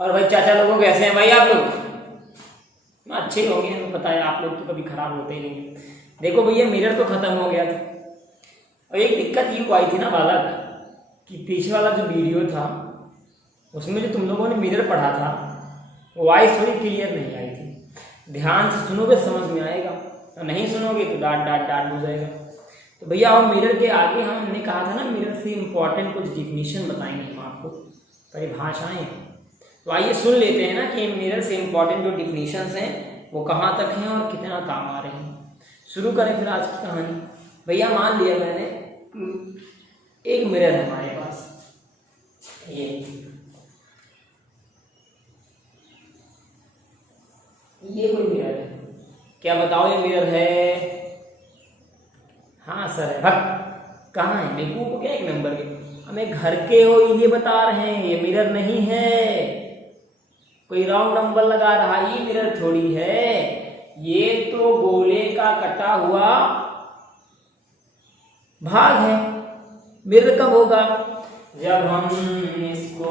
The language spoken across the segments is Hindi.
और भाई चाचा लोगों कैसे हैं भाई आप लोग? अच्छे होंगे, हमें पता है। आप लोग तो कभी खराब होते ही नहीं। देखो भैया, मिरर तो खत्म हो गया था और एक दिक्कत यूँ आई थी ना बालक, कि पीछे वाला जो वीडियो था उसमें जो तुम लोगों ने मिरर पढ़ा था, वॉइस थोड़ी क्लियर नहीं आई थी। ध्यान से सुनोगे समझ में आएगा, और नहीं सुनोगे तो डांट डांट डांट हो जाएगा। तो भैया और मिरर के आगे हमने कहा था ना, मिरर से इम्पोर्टेंट कुछ डिफिनीशन बताएंगे हम आपको, परिभाषाएं। तो आइए सुन लेते हैं ना कि मिरर से इम्पोर्टेंट जो डिफिनीशंस हैं वो कहाँ तक हैं और कितना काम आ रहे हैं। शुरू करें फिर आज की कहानी। भैया मान लिया मैंने एक मिरर है हमारे पास, ये कोई मिरर है। क्या बताओ ये मिरर है? हाँ सर है। भक्त कहाँ है? बेवकूफ हो क्या एक नंबर के? हमें घर के हो ये बता रहे हैं, ये मिरर नहीं है। कोई रॉन्ग नंबर लगा रहा, ये मिरर थोड़ी है, ये तो गोले का कटा हुआ भाग है। मिरर कब होगा? जब हम इसको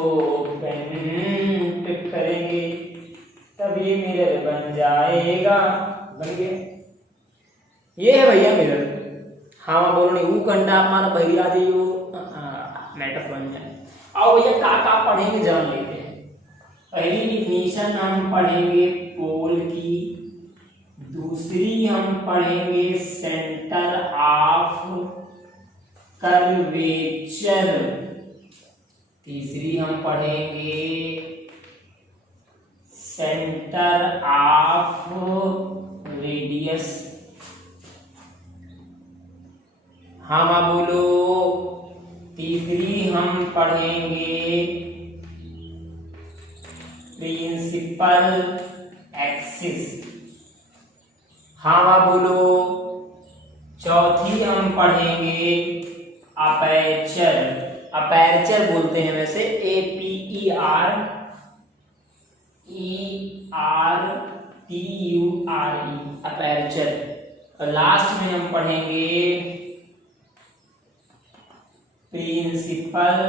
पेंट करेंगे तब ये मिरर बन जाएगा। बन गया। ये है भैया मिरर। हाँ बोलो नहीं, ऊ कंडा हमारा भैया जी मैटर बन जाए। आओ भैया का पढ़ेंगे जान लेते हैं। पहली डिफिनीशन हम पढ़ेंगे पोल की, दूसरी हम पढ़ेंगे सेंटर ऑफ कर्वेचर, तीसरी हम पढ़ेंगे सेंटर ऑफ रेडियस। हाँ माँ बोलो। तीसरी हम पढ़ेंगे प्रिंसिपल एक्सिस। हाँ माँ बोलो। चौथी हम पढ़ेंगे अपर्चर। अपर्चर बोलते हैं वैसे, APERTURE, अपर्चर। और लास्ट में हम पढ़ेंगे प्रिंसिपल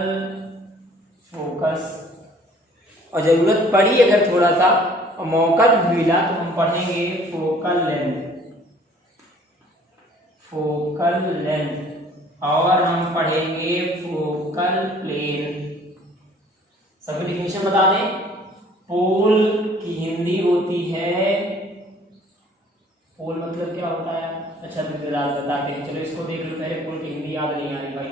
फोकस। और जरूरत पड़ी अगर थोड़ा सा और मौका भी मिला तो हम पढ़ेंगे फोकल लेंथ। Focal length. और हम पढ़ेंगे फोकल प्लेन। सभी डिफिनेशन बता दें। पोल की हिंदी होती है, पोल मतलब क्या होता है? अच्छा बताते हैं, चलो इसको देख लो पहले। पोल की हिंदी याद नहीं आ रही भाई।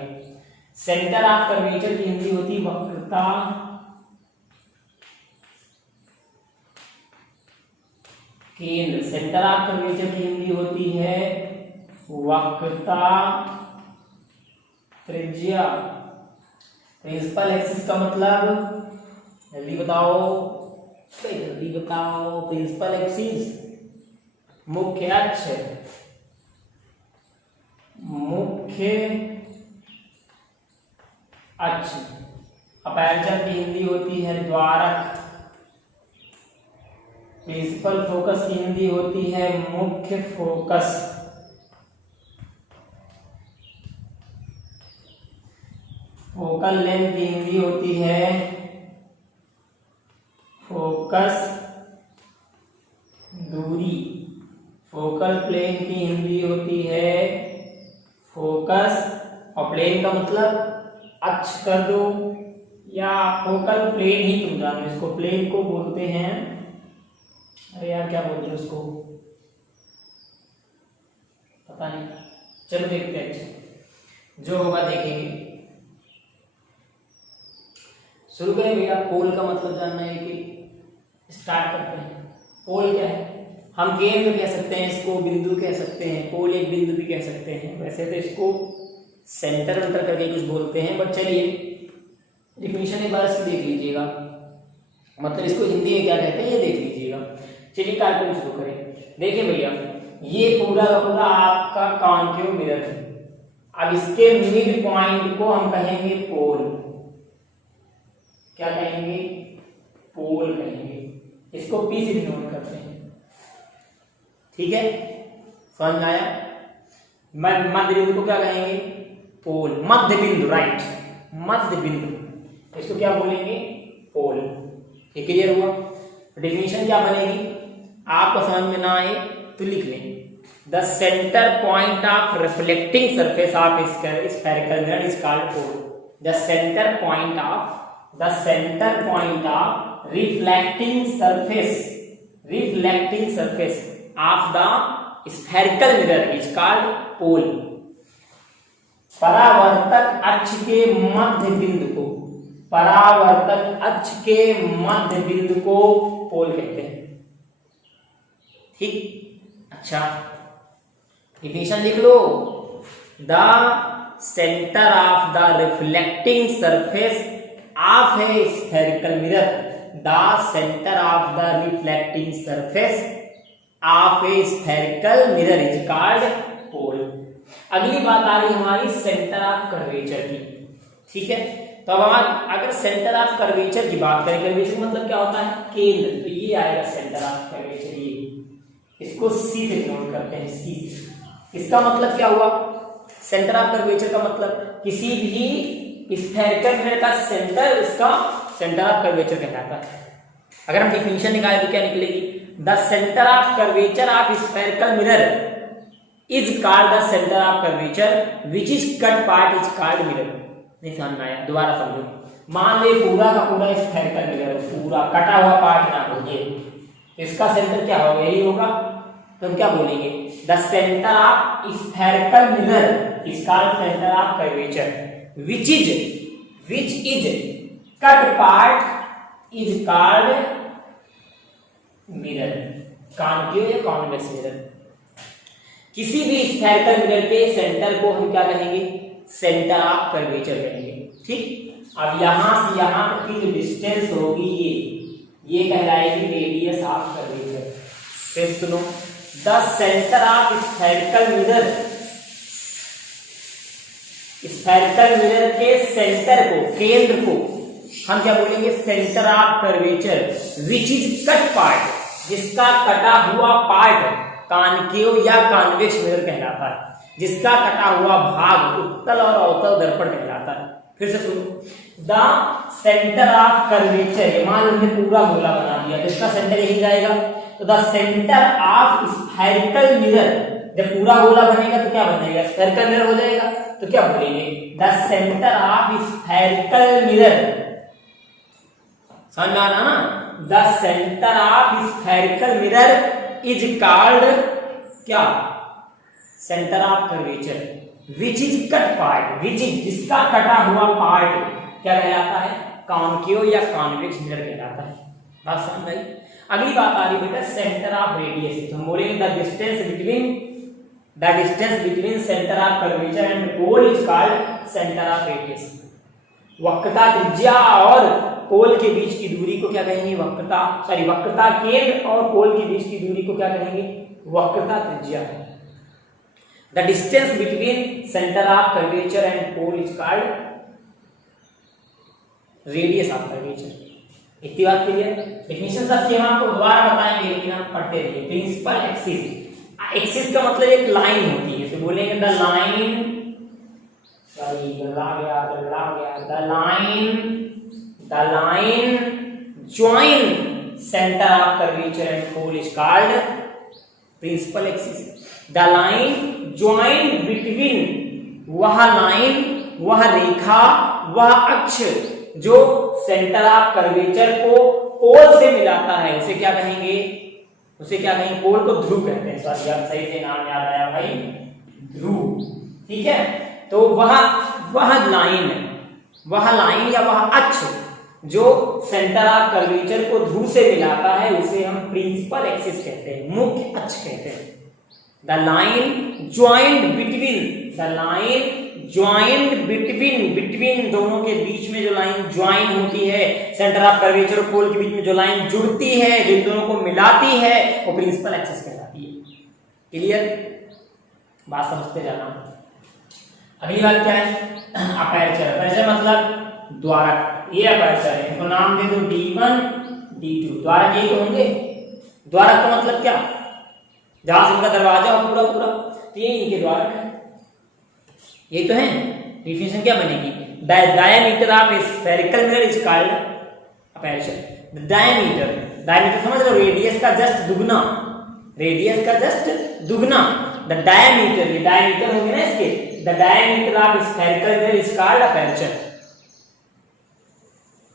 सेंटर ऑफ कर्वेचर की हिंदी होती है वक्रता केंद्र। सेंटर ऑफ कर्वेचर की हिंदी होती है वक्रता त्रिज्या। प्रिंसिपल एक्सिस का मतलब जल्दी बताओ, जल्दी बताओ। प्रिंसिपल एक्सिस मुख्य अक्ष, मुख्य अक्ष। अपर्चर की हिंदी होती है द्वारक। प्रिंसिपल फोकस की हिंदी होती है मुख्य फोकस। फोकल लेंथ की हिंदी होती है फोकस दूरी। फोकल प्लेन की हिंदी होती है फोकस, और प्लेन का मतलब अक्ष कर दो या फोकल प्लेन ही तुम जानो इसको। प्लेन को बोलते हैं, अरे यार क्या बोलते हैं उसको, पता नहीं, चलो देखते हैं। अच्छा जो होगा देखेंगे। शुरू करें भैया। पोल का मतलब जानना है कि स्टार्ट करते हैं। पोल क्या है? हम केंद्र कह सकते हैं इसको, बिंदु कह सकते हैं, पोल एक बिंदु भी कह सकते हैं। वैसे तो इसको सेंटर वेंटर करके कुछ बोलते हैं, बट चलिए डिफिनीशन एक बार इसकी देख लीजिएगा, मतलब इसको हिंदी में क्या कहते हैं ये देख लीजिएगा। चलिए कार्टून शुरू करें। देखिए भैया, ये पूरा का पूरा आपका कॉन्केव मिरर है। अब इसके मिड पॉइंट को हम कहेंगे पोल। क्या कहेंगे? पोल कहेंगे। इसको P से डिनोट करते हैं, ठीक है? समझ में आया? मध्य बिंदु को क्या कहेंगे? पोल। मध्य बिंदु, राइट, मध्य बिंदु, इसको क्या बोलेंगे? पोल। ये क्लियर हुआ। डेफिनेशन क्या बनेगी, आपको समझ में ना आए तो लिख लें। The centre point of reflecting surface of spherical mirror is called pole. The centre point of reflecting surface of the spherical mirror is called pole। परावर्तक अक्ष के मध्य बिंदु को पोल कहते हैं। ठीक, अच्छा डिफिनेशन लिख लो। The centre of the reflecting surface of a spherical mirror, the centre of the reflecting surface of a spherical mirror is called pole. अगली बात आ रही हमारी सेंटर ऑफ कर्वेचर की। ठीक है, तो अब अगर सेंटर ऑफ कर्वेचर की बात करें, कर्वेचर मतलब क्या होता है, केंद्र, तो ये आएगा सेंटर ऑफ कर्वेचर। ये इसको सी से नोट करते हैं, सी। इसका मतलब क्या हुआ, सेंटर ऑफ कर्वेचर का मतलब किसी भी स्फेरिकल मिरर का सेंटर इसका सेंटर ऑफ कर्वेचर कहलाता है। अगर हम डिफिनेशन निकालें तो क्या निकलेगी, the centre of curvature of spherical mirror is called the centre of curvature which is cut part is called mirror. नहीं समझ में आया, दोबारा समझो। मान ले पूरा का पूरा स्फेरिकल मिरर, पूरा कटा हुआ पार्ट ना हो, ये इसका सेंटर क्या होगा, यही होगा। तो हम क्या बोलेंगे, the centre of spherical mirror is called centre of curvature which is cut part is called mirror, concave या कॉन्वेक्स मिरर। किसी भी स्फेरिकल मिरर के सेंटर को हम क्या कहेंगे, सेंटर ऑफ कर्वेचर कहेंगे। ठीक, अब यहां से यहां तक की जो डिस्टेंस होगी ये कहलाएगी रेडियस ऑफ कर्वेचर। फिर सुनो, the centre of spherical mirror के सेंटर को, केंद्र को हम क्या बोलेंगे, centre of curvature which is cut part, जिसका कटा हुआ पार्ट कॉन्केव या कॉन्वेक्स मिरर कहलाता है। जिसका कटा हुआ भाग उत्तल और अवतल दर्पण कहलाता है। फिर से सुनो, द सेंटर ऑफ कर्वेचर, मान लो हमने पूरा गोला बना दिया तो इसका सेंटर यही जाएगा। तो the centre of spherical mirror, जब पूरा गोला बनेगा तो क्या बनेगा, स्फेरिकल मिरर हो जाएगा। तो क्या बोलेंगे, the centre of spherical mirror, समझ में आ रहा ना, the centre of spherical mirror is called क्या, centre of curvature which is cut part, which is जिसका कटा हुआ पार्ट क्या कहलाता है, कॉन्केव या कॉन्वेक्स मिरर कहलाता है। बात समझ आई। अगली बात आ रही बेटा सेंटर ऑफ रेडियस। तो हम बोलेंगे the distance between centre of curvature and pole is called centre of radius. वक्रता त्रिज्या और पोल के बीच की दूरी को क्या कहेंगे, वक्रता केंद्र और पोल के बीच की दूरी को क्या कहेंगे, वक्रता त्रिज्या। The distance between centre of curvature and pole is called radius of curvature. इतनी बात क्लियर। डेफिनेशन सब हम आपको दोबारा बताएंगे, लेकिन आप पढ़ते रहिए। प्रिंसिपल एक्सिस, एक्सिस का मतलब एक लाइन होती है, तो बोलेंगे the line, the line join centre of curvature and pole is called principal axis. The line join between, वह लाइन, वह रेखा, वह अक्ष जो सेंटर ऑफ कर्वेचर को पोल से मिलाता है, उसे क्या कहेंगे, पोल को ध्रुव कहते हैं। सॉरी, आप सही से नाम याद आया भाई, ध्रुव। ठीक है, तो वह लाइन या वह अक्ष जो सेंटर ऑफ कर्वेचर को ध्रुव से मिलाता है उसे हम प्रिंसिपल एक्सिस कहते हैं, मुख्य अक्ष कहते हैं। द लाइन ज्वाइंट बिटवीन दोनों के बीच में जो लाइन ज्वाइन होती है, सेंटर ऑफ कर्वेचर और पोल के बीच में जो लाइन जुड़ती है, जो इन दोनों को मिलाती है, वो प्रिंसिपल एक्सिस कहलाती है। क्लियर, बात समझते जाना। अगली बात क्या है, अपर्चर मतलब द्वारक। ये अपर्चर है, इनको नाम दे दो D1 D2। द्वारक ये तो होंगे। द्वारक का मतलब क्या, जहां से इनका दरवाजा हो पूरा, तो ये इनके द्वारक है, ये तो है। डिफिनेशन क्या बनेगी, diameter of spherical mirror is called aperture. Diameter, diameter समझ लो, रेडियस का जस्ट दुगना, रेडियस का जस्ट दुगना। द डायमीटर, ये डायमीटर होंगे ना इसके, the diameter of spherical mirror is called aperture.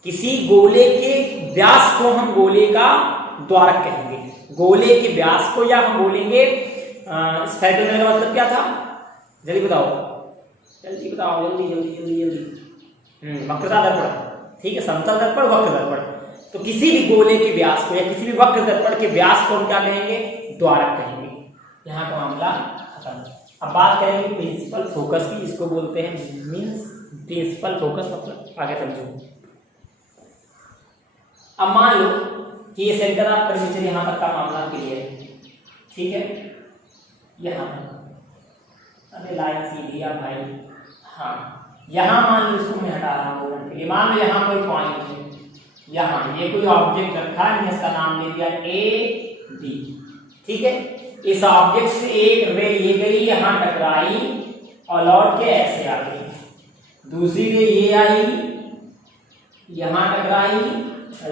किसी गोले के व्यास को हम गोले का द्वारक कहेंगे। गोले के व्यास को या हम बोलेंगे स्फेरिकल मिरर का मतलब क्या था, जल्दी बताओ, जल्दी बताओ, जल्दी जल्दी जल्दी जल्दी। वक्रता दर्पण, ठीक है, समतल दर्पण, वक्र दर्पण। तो किसी भी गोले के व्यास को या किसी भी वक्र दर्पण के व्यास को हम क्या कहेंगे, द्वारक कहेंगे। यहाँ का मामला खत्म। अब बात करेंगे प्रिंसिपल फोकस की, जिसको बोलते हैं मींस प्रिंसिपल फोकस, मतलब आगे समझो। अब मान लो कि ये सेंटर ऑफ कर्वेचर यहाँ तक का मामला क्लियर है, ठीक है, यहाँ अरे लाइन सीधी है भाई, हाँ, यहाँ मान लो इसको मैं हटा रहा हूँ उदाहरण के लिए। मान लो यहाँ कोई पॉइंट है, यहाँ ये कोई ऑब्जेक्ट रखा है, इसका नाम दे दिया ए डी, ठीक है। इस ऑब्जेक्ट से एक रे ये गई, यहाँ टकराई और लौट के ऐसे आ गई। दूसरी रे ये आई, यहाँ टकराई,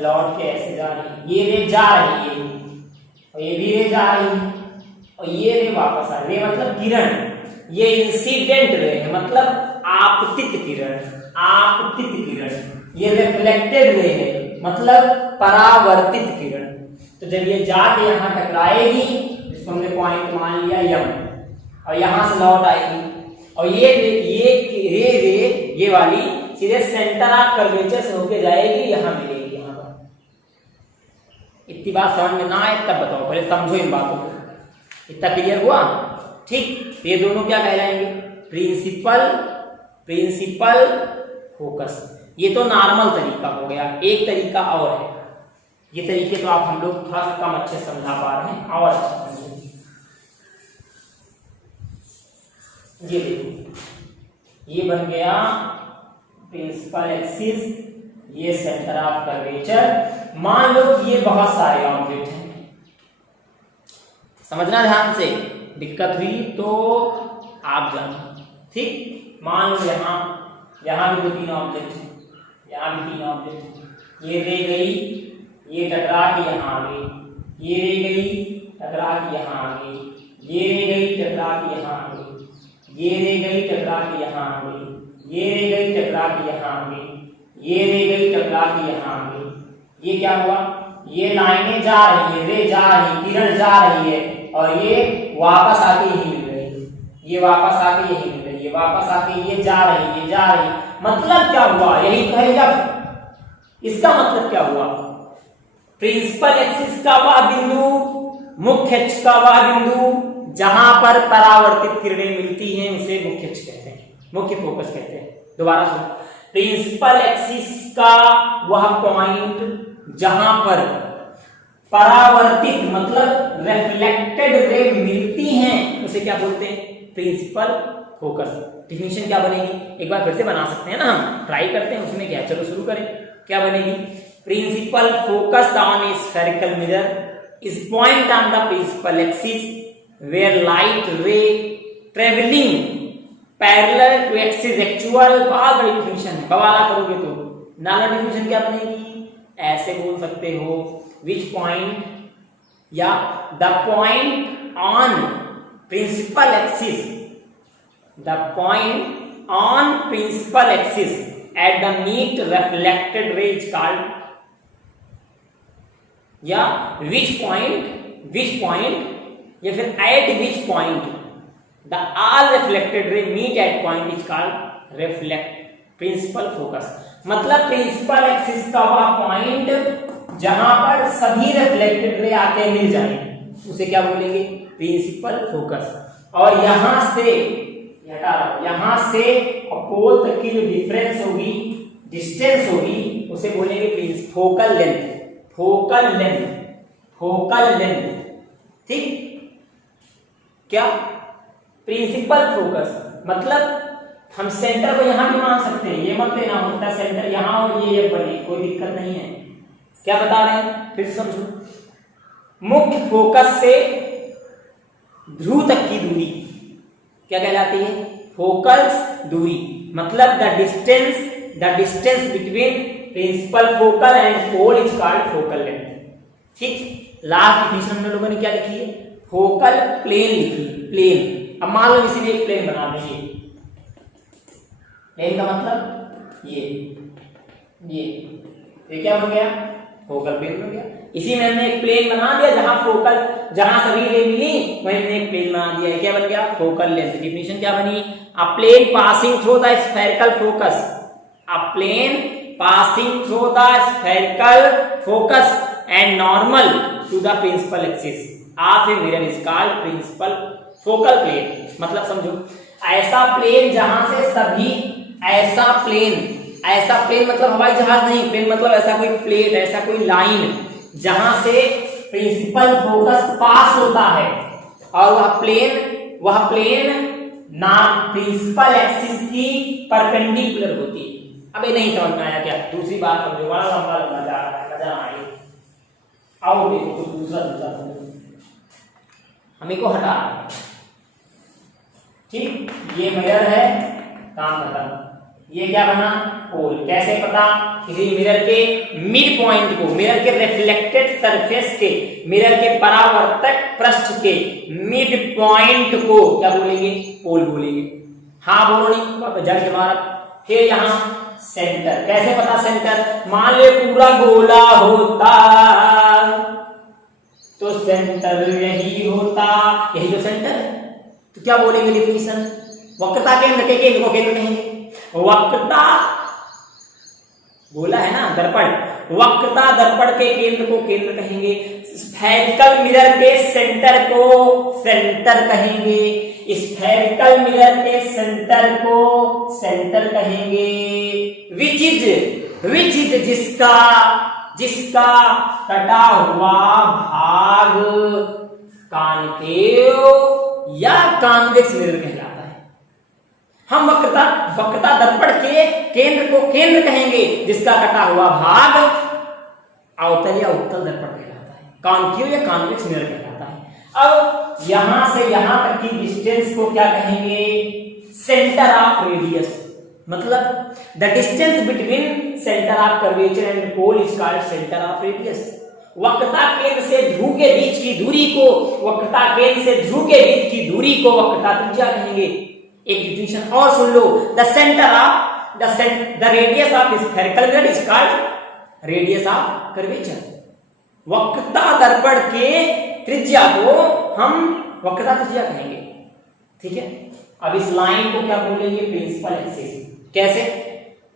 लौट के ऐसे जा रही। ये रे जा रही है और ये भी रे जा रही है और ये रे वापस आ रही है, मतलब किरण। ये इंसिडेंट रे है, मतलब आपतित किरण, आपतित किरण। ये रिफ्लेक्टेड रे है, मतलब परावर्तित किरण। तो जब ये जाके यहाँ टकराएगी, इसको हमने पॉइंट मान लिया यम, और यहाँ से लौट आएगी और ये रे ये वाली सीधे सेंटर ऑफ कर्वेचर से होके जाएगी, यहाँ मिलेगी, यहाँ पर। इतनी बात समझ में ना आए तब बताओ, पहले समझो इन बातों को। इतना क्लियर हुआ, ठीक। ये दोनों क्या कहलाएंगे, प्रिंसिपल फोकस। ये तो नॉर्मल तरीका हो गया। एक तरीका और है, ये तरीके तो आप हम लोग थोड़ा सा कम अच्छे समझा पा रहे हैं, और अच्छा समझिए। ये देखो, ये बन गया प्रिंसिपल एक्सिस, ये सेंटर ऑफ कर्वेचर। मान लो कि ये बहुत सारे ऑब्जेक्ट हैं, समझना ध्यान से, दिक्कत हुई तो आप जानो, ठीक। मान लो यहाँ भी दो तीन ऑब्जेक्ट हैं, यहाँ भी तीन ऑब्जेक्ट हैं। ये रे गई, ये टकरा के यहाँ आ गई, ये रे गई, टकरा के यहाँ आ गई, ये रे गई, टकरा के यहाँ आ गई, ये रे गई, टकरा के यहाँ आ गई, ये रे गई, टकरा के यहाँ आ गई, ये रे गई, टकरा के यहाँ आ गई। ये क्या हुआ, ये लाइनें जा रही है, रे जा रही, किरण जा रही है, और ये वापस आके यही मिल रही है, ये वापस आके यही मिल रही है, वापस आके ये जा रही, ये जा रही। मतलब क्या हुआ, यही तो है जब। इसका मतलब क्या हुआ, प्रिंसिपल एक्सिस का वह बिंदु, मुख्य अक्ष का वह बिंदु जहां पर परावर्तित किरणें मिलती हैं, उसे मुख्य अक्ष कहते हैं, मुख्य फोकस कहते हैं। दोबारा सुनो, प्रिंसिपल एक्सिस का वह पॉइंट जहां पर परावर्तित मतलब रिफ्लेक्टेड रे मिलती हैं, उसे क्या बोलते हैं, प्रिंसिपल फोकस। डिफिनेशन क्या बनेगी, एक बार फिर से बना सकते हैं ना, हम ट्राई करते हैं, उसमें क्या, चलो शुरू करें। क्या बनेगी, principal focus on a spherical mirror is point on the principal axis where light ray travelling parallel to axis actual. बहुत बड़ी डिफिनेशन है, बवाला करोगे तो। नाला डिफिनेशन क्या बनेगी, ऐसे बोल सकते हो, विच पॉइंट या the point on principal axis, the point on principal axis at the meet reflected ray is called, या which point या फिर at which point the all reflected ray meet at point is called reflect principal focus। मतलब प्रिंसिपल एक्सिस का वह पॉइंट जहां पर सभी रिफ्लेक्टेड रे आके मिल जाए, उसे क्या बोलेंगे, प्रिंसिपल फोकस। और यहां से पोल तक की जो डिफरेंस होगी, डिस्टेंस होगी, उसे बोलेंगे फोकल लेंथ, ठीक। क्या, प्रिंसिपल फोकस मतलब हम सेंटर को यहां भी मान सकते हैं, ये मत लेना होता सेंटर यहां और ये बने, कोई दिक्कत नहीं है। क्या बता रहे हैं, फिर समझो, मुख्य फोकस से ध्रुव तक की दूरी क्या कहलाती है, फोकस दूरी। मतलब the distance between principal focal and pole is called focal length. ठीक, लास्ट डिफिनेशन हम लोगों ने क्या लिखी है, फोकल प्लेन लिखी है, प्लेन। अब मान लो किसी ने एक प्लेन बना दिया, प्लेन का मतलब ये क्या हो गया, फोकल प्लेन हो गया। इसी में हमने एक प्लेन बना दिया, जहां सभी रे मिली वहीं हमने एक प्लेन बना दिया, क्या बन गया, फोकल लेंथ। डिफिनेशन क्या बनी, a plane passing through the spherical focus, a plane passing through the spherical focus and normal to the principal axis of a mirror is called principal focal plane. मतलब समझो, ऐसा प्लेन जहां से सभी, ऐसा प्लेन मतलब हवाई जहाज नहीं, प्लेन मतलब ऐसा कोई प्लेट, ऐसा कोई लाइन जहां से प्रिंसिपल फोकस पास होता है और वह प्लेन ना प्रिंसिपल एक्सिस की परपेंडिकुलर होती है। अब ये नहीं समझ में आया क्या, दूसरी बात समझो, बड़ा लंबा जा रहा है, नजर आए। आओ देखो तो दूसरा हमें को हटा, ठीक, ये मिरर है, काम खत्म। ये क्या बना, पोल। कैसे पता, किसी मिरर के मिड पॉइंट को, मिरर के रिफ्लेक्टेड सरफेस के, मिरर के परावर्तक पृष्ठ के मिड पॉइंट को क्या बोलेंगे, पोल बोलेंगे। हाँ बोलो नहीं, जड़ के मारा। फिर यहाँ सेंटर, कैसे पता सेंटर, मान लो पूरा गोला होता तो सेंटर यही होता, यही तो सेंटर है, तो क्या बोलेंगे डिफिनेशन, वक्रता केंद्र के केंद्र को केंद्र कहेंगे, वक्रता गोला है ना दर्पण, वक्रता दर्पण के केंद्र को केंद्र कहेंगे, स्फेरिकल मिरर के सेंटर को सेंटर कहेंगे, स्फेरिकल मिरर के सेंटर को सेंटर कहेंगे, विच इज जिसका कटा हुआ भाग कॉन्केव या कॉन्वेक्स मिरर कहलाता है। हम वक्रता दर्पण के केंद्र को केंद्र कहेंगे, जिसका कटा हुआ भाग अवतल या उत्तल दर्पण कहलाता है, कॉन्केव या कॉन्वेक्स मिरर कहलाता है। अब यहां से यहां तक की डिस्टेंस को क्या कहेंगे, सेंटर ऑफ रेडियस। मतलब the distance between centre of curvature and pole is called centre of radius. वक्रता केंद्र से ध्रुव के बीच की दूरी को, वक्रता केंद्र से ध्रुव के बीच की दूरी को वक्रता त्रिज्या कहेंगे। एक डिफिनेशन और सुन लो, the radius of spherical mirror is called radius of curvature. वक्रता दर्पण के त्रिज्या को हम वक्रता त्रिज्या कहेंगे, ठीक है। अब इस लाइन को क्या बोलेंगे, प्रिंसिपल एक्सिस। कैसे,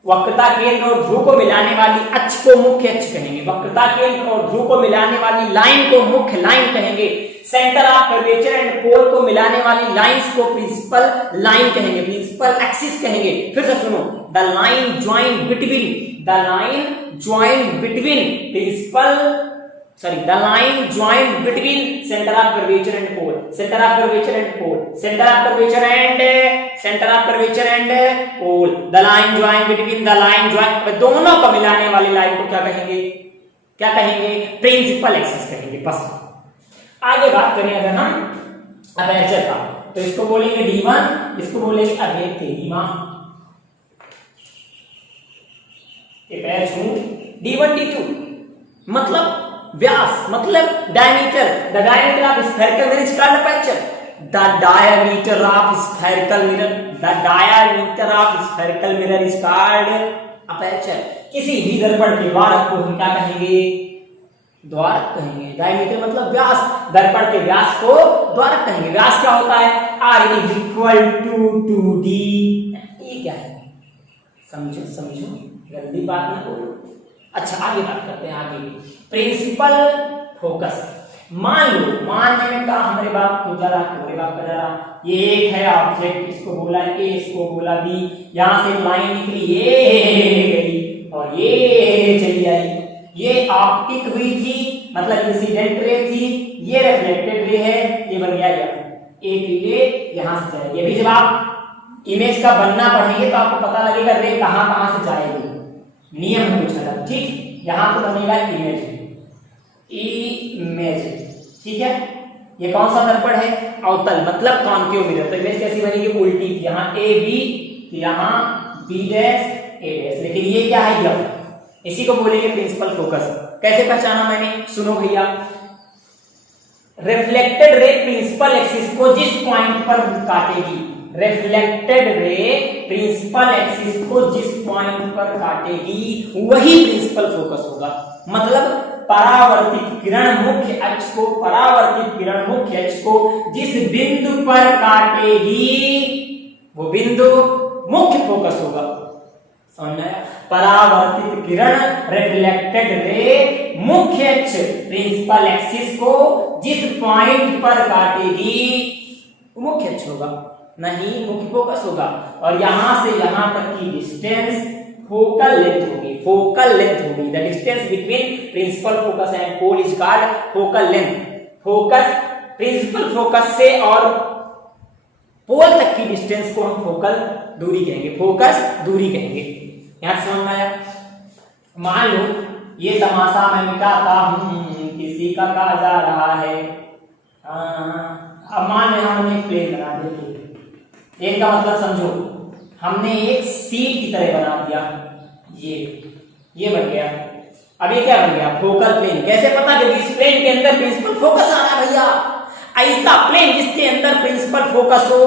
वक्रता केंद्र और ध्रुव को मिलाने वाली अक्ष को मुख्य अक्ष कहेंगे, वक्रता केंद्र और ध्रुव को मिलाने वाली लाइन को मुख्य लाइन कहेंगे, सेंटर ऑफ कर्वेचर एंड पोल को मिलाने वाली लाइंस को प्रिंसिपल लाइन कहेंगे, प्रिंसिपल एक्सिस कहेंगे। फिर से सुनो, the line joint between the line joined between center of curvature and pole, center of curvature and pole, center of curvature and pole, the line joined between the line joint, दोनों को मिलाने वाली लाइन को क्या कहेंगे, प्रिंसिपल एक्सिस कहेंगे। बस आगे बात करें अगर हम अपर्चर का, तो इसको बोलेंगे D1, इसको बोलेंगे अभेद तेरीमा। D1 D2 मतलब व्यास, मतलब diameter, the diameter of spherical mirror is called aperture, the diameter of spherical mirror is called aperture. किसी भी दर्पण के द्वारक को हम क्या कहेंगे, द्वारक कहेंगे। डायमीटर मतलब व्यास, दर्पण के व्यास को द्वारक कहेंगे। व्यास क्या होता है, R is equal to 2D। ये क्या है, समझो, गंदी बात ना बोलो। अच्छा आगे बात करते हैं, आगे प्रिंसिपल फोकस। मानने में कहा हमारे बाप को जा रहा, तुम्हारे बाप का जा रहा, ये एक है ऑब्जेक्ट, इसको बोला A, इसको बोला B, यहां से लाइन निकली, ये गई और ये चली आई, ये ऑप्टिक हुई थी, मतलब इंसिडेंट रे थी, ये रिफ्लेक्टेड रे है, ये बन गया एक रे यहां से जाएगी। अभी जब आप इमेज का बनना पढ़ेंगे तो आपको पता लगेगा रे कहां से जाएगी, नियम है कुछ अलग, ठीक। यहां तो बनेगा इमेज, ठीक है। ये कौन सा दर्पण है, अवतल, मतलब कॉन्केव मिरर। तो इमेज कैसी बनेगी, उल्टी, यहाँ A B, यहाँ B डैश A डैश, लेकिन ये क्या है, इसी को बोलेंगे प्रिंसिपल फोकस। कैसे पहचाना मैंने, सुनो भैया, रिफ्लेक्टेड रे प्रिंसिपल एक्सिस को जिस पॉइंट पर काटेगी, रिफ्लेक्टेड रे प्रिंसिपल एक्सिस को जिस पॉइंट पर काटेगी वही प्रिंसिपल फोकस होगा। मतलब परावर्तित किरण मुख्य अक्ष को, परावर्तित किरण मुख्य अक्ष को जिस बिंदु पर काटेगी वो बिंदु मुख्य फोकस होगा। समझ में आया? परावर्तित किरण रिफ्लेक्टेड रे मुख्य अक्ष प्रिंसिपल एक्सिस को जिस पॉइंट पर काटेगी वो मुख्य अक्ष होगा, नहीं मुख्य फोकस होगा। और यहां से यहां तक की डिस्टेंस फोकल लेंथ होगी, फोकल लेंथ होगी। The distance between principal focus and pole is called focal length. Focus, principal focus से और पोल तक की डिस्टेंस को हम फोकल दूरी कहेंगे, फोकस दूरी कहेंगे। यहां समझ में आया? मान लो ये तमाशा मैं मिटाता हूं, किसी का कहा जा रहा है। अब मान लो हमने प्लेन बना दिया, एक का मतलब समझो, हमने एक सीट की तरह बना दिया, ये बन गया। अब ये क्या बन गया? Focal plane. कैसे पता? क्योंकि इस प्लेन के अंदर प्रिंसिपल फोकस आ रहा है भैया। ऐसा प्लेन जिसके अंदर प्रिंसिपल फोकस हो,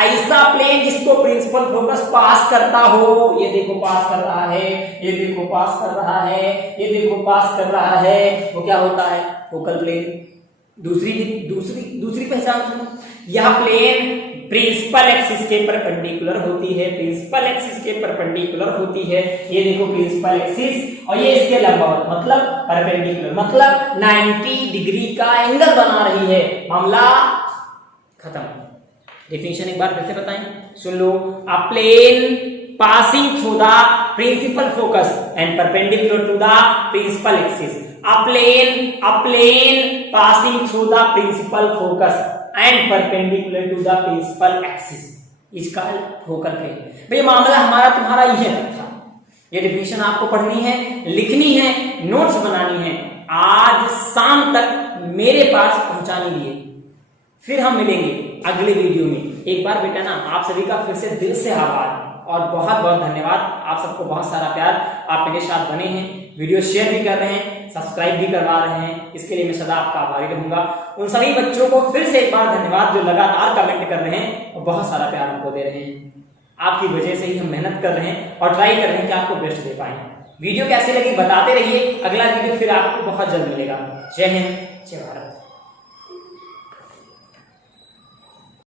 ऐसा प्लेन जिसको प्रिंसिपल फोकस पास करता हो, ये देखो पास कर रहा है, ये देखो पास कर रहा है, ये देखो पास कर रहा है, वो क्या होता है? Focal plane. दूसरी पहचान सुनो, यह प्लेन प्रिंसिपल एक्सिस के परपेंडिकुलर होती है, प्रिंसिपल एक्सिस के परपेंडिकुलर होती है। ये देखो प्रिंसिपल एक्सिस और ये इसके लंबवत, मतलब परपेंडिकुलर, मतलब 90 डिग्री का एंगल बना रही है। मामला खत्म। डेफिनेशन एक बार फिर से बताएं, सुन लो। अ plane passing through the principal focus and perpendicular to the principal axis. A plane passing through the principal focus and perpendicular to the principal axis is called focal plane. भाई मामला हमारा तुम्हारा ये था। ये डेफिनेशन आपको पढ़नी है, लिखनी है, नोट्स बनानी है, आज शाम तक मेरे पास पहुंचाने लिए। फिर हम मिलेंगे अगले वीडियो में। एक बार बेटा ना आप सभी का फिर से दिल से आभार और बहुत बहुत धन्यवाद। आप सबको बहुत सारा प्यार, आप मेरे साथ बने हैं, वीडियो शेयर भी कर रहे हैं, सब्सक्राइब भी करवा रहे हैं, इसके लिए मैं सदा आपका आभारी रहूंगा। उन सभी बच्चों को फिर से एक बार धन्यवाद जो लगातार कमेंट कर रहे हैं और बहुत सारा प्यार हमको दे रहे हैं। आपकी वजह से ही हम मेहनत कर रहे हैं और ट्राई कर रहे हैं कि आपको बेस्ट दे पाए। वीडियो कैसे लगी बताते रहिए, अगला वीडियो फिर आपको बहुत जल्द मिलेगा। जय हिंद, जय भारत।